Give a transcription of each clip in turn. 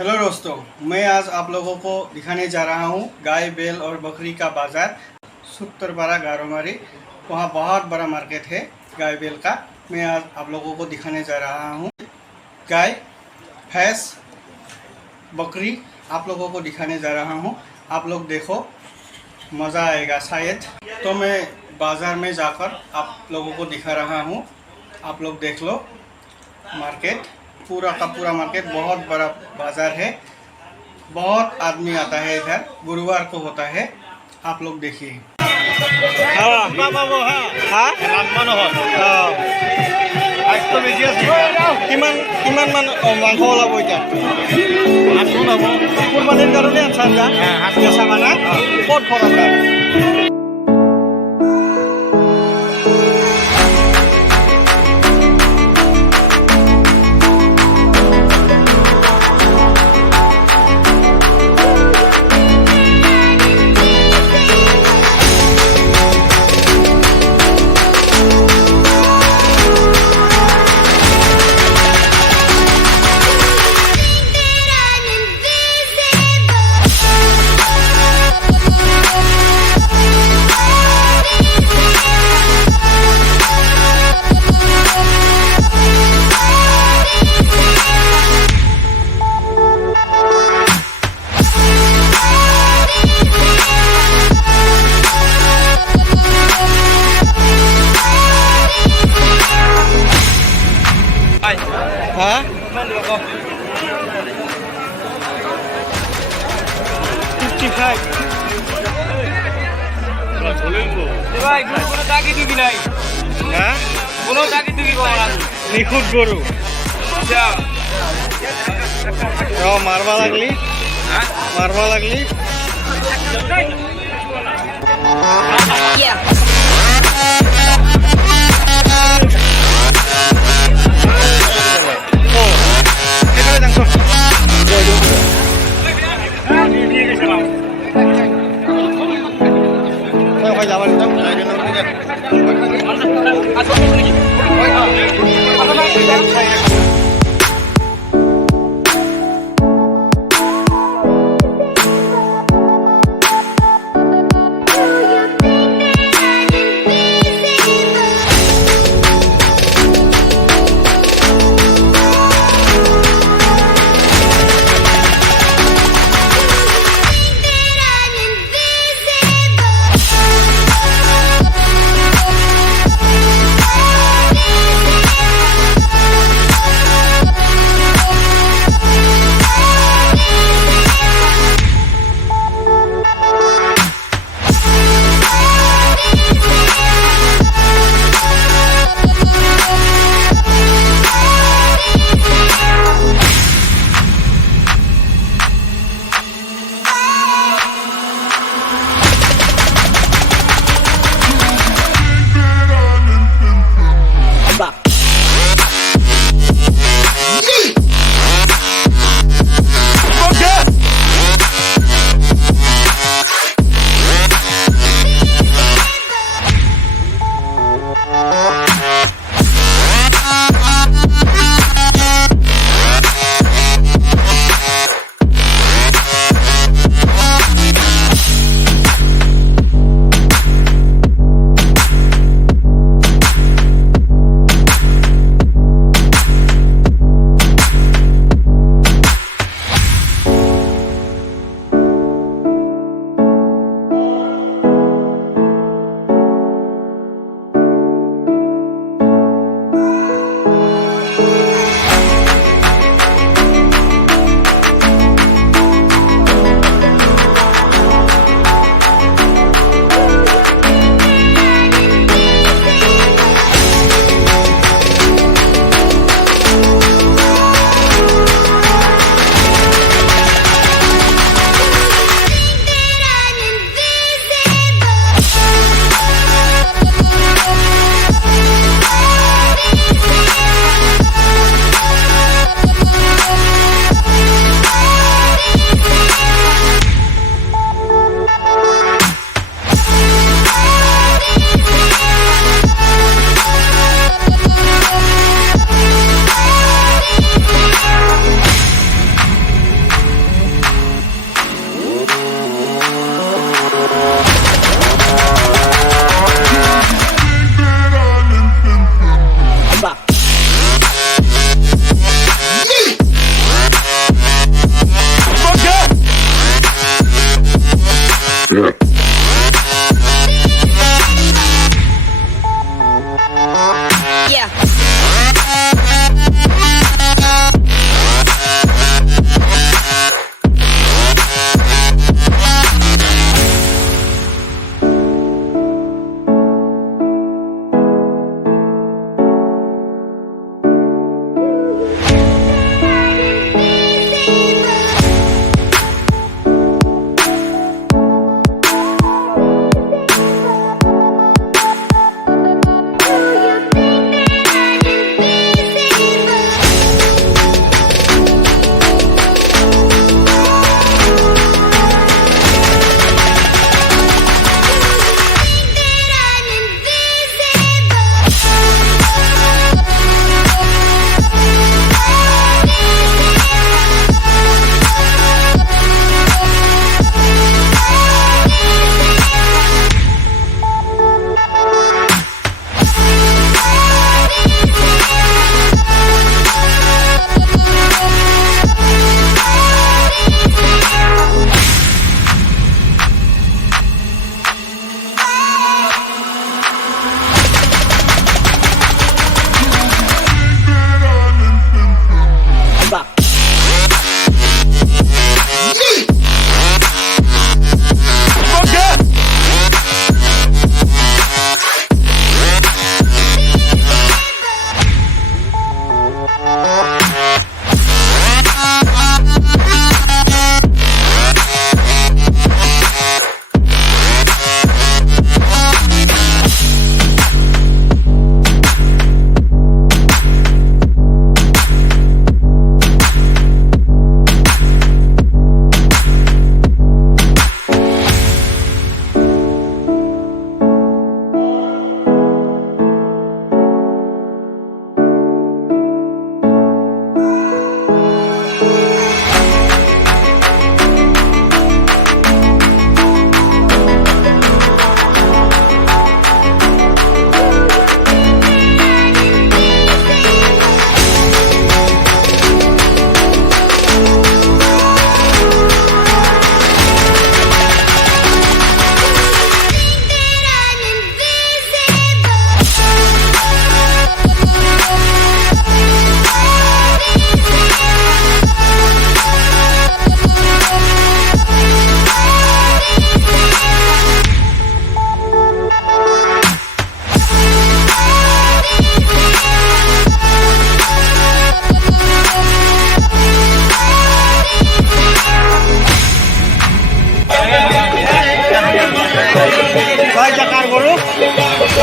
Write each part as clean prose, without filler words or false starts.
Hello दोस्तों, मैं आज आप लोगों को दिखाने जा रहा हूँ गाय बैल और बकरी का बाज़ार सुत्तरपाड़ा गारोमारी। वहाँ बहुत बड़ा मार्केट है गाय बैल का। मैं आज आप लोगों को दिखाने जा रहा हूँ गाय भैंस बकरी आप लोगों को दिखाने जा रहा हूँ। आप लोग देखो, मज़ा आएगा शायद। तो मैं बाज़ार में जाकर आप लोगों को दिखा रहा हूँ। आप लोग देख लो, मार्केट पूरा का पूरा मार्केट, बहुत बड़ा बाज़ार है। बहुत आदमी आता है इधर, गुरुवार को होता है। आप लोग देखिए। हाँ, 55। হ্যাঁ, নিখুঁত গরু মারবা লাগলি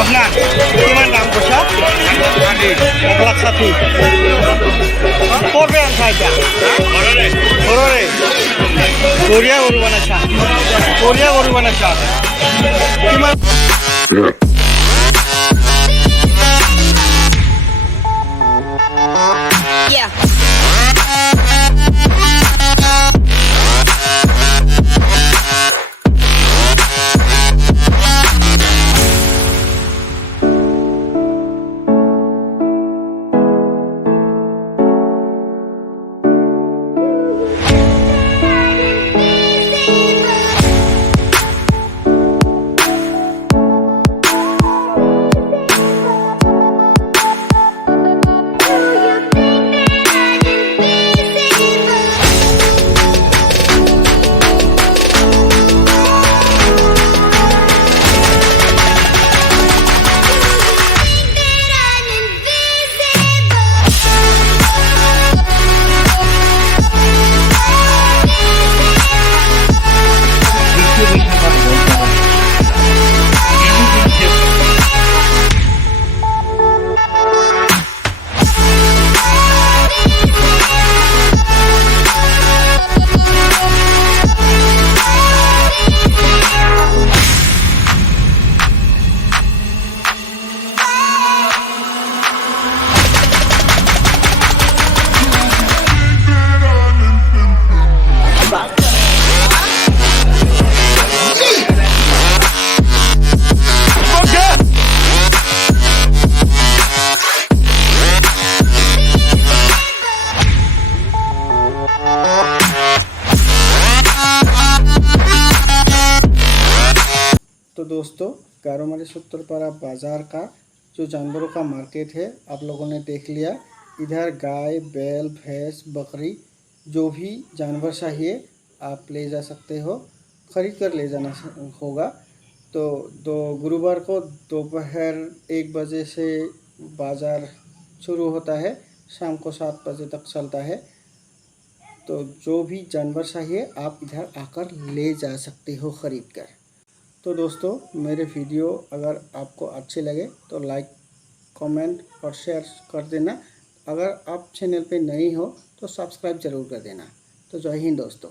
আপনার কিমান দাম কৈছা 1,60,000 কৰবে আনছা এতিয়া ঘৰৰে বঢ়িয়া গৰু বনাইছা কিমান Yeah. तो दोस्तों गारोमारी सूत्रपारा बाज़ार का जो जानवरों का मार्केट है आप लोगों ने देख लिया। इधर गाय बैल भैंस बकरी जो भी जानवर चाहिए आप ले जा सकते हो, ख़रीद कर ले जाना होगा। तो गुरुवार को दोपहर 1 बजे से बाज़ार शुरू होता है, शाम को 7 बजे तक चलता है। तो जो भी जानवर चाहिए आप इधर आकर ले जा सकते हो ख़रीद कर। तो दोस्तों मेरे वीडियो अगर आपको अच्छे लगे तो लाइक कमेंट और शेयर कर देना। अगर आप चैनल पे नए हो तो सब्सक्राइब ज़रूर कर देना। तो जय हिंद दोस्तों।